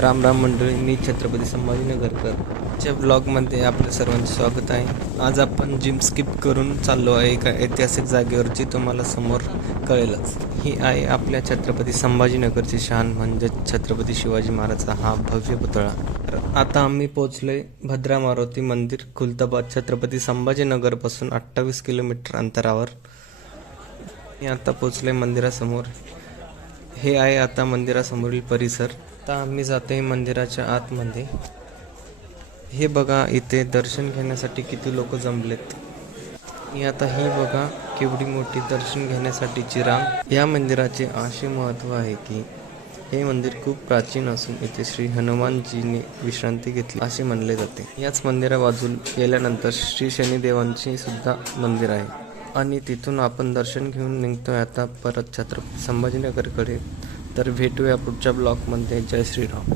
राम राम मंडळी, मी छत्रपती संभाजीनगरच्या ब्लॉगमध्ये आपल्या सर्वांचे स्वागत आहे. आज आपण जिम स्किप करून चाललो आहे एका ऐतिहासिक जागेवरची, तुम्हाला समोर कळेलच. ही आहे आपल्या छत्रपती संभाजीनगरची शान म्हणजेच छत्रपती शिवाजी महाराजचा हा भव्य पुतळा. तर आता आम्ही पोहोचलोय भद्रा मारुती मंदिर, खुलताबाद, छत्रपती संभाजीनगरपासून 28 किलोमीटर अंतरावर. मी आता पोहोचलोय मंदिरासमोर. हे आहे आता मंदिरासमोरील परिसर. आता आम्ही जातोय मंदिराच्या आतमध्ये. हे बघा, इथे दर्शन घेण्यासाठी किती लोक जमलेत. आणि आता ही बघा केवढी मोठी दर्शन घेण्यासाठीची रांग. या मंदिराचे असे महत्त्व आहे की हे मंदिर खूप प्राचीन असून इथे श्री हनुमानजीने विश्रांती घेतली असे म्हणले जाते. याच मंदिरा बाजूला गेल्यानंतर श्री शनिदेवांचे सुद्धा मंदिर आहे आणि तिथून आपण दर्शन घेऊन निघतोय आता परत छत्रपती संभाजीनगरकडे. तर भेटूया पुढच्या ब्लॉगमध्ये. जय श्रीराम.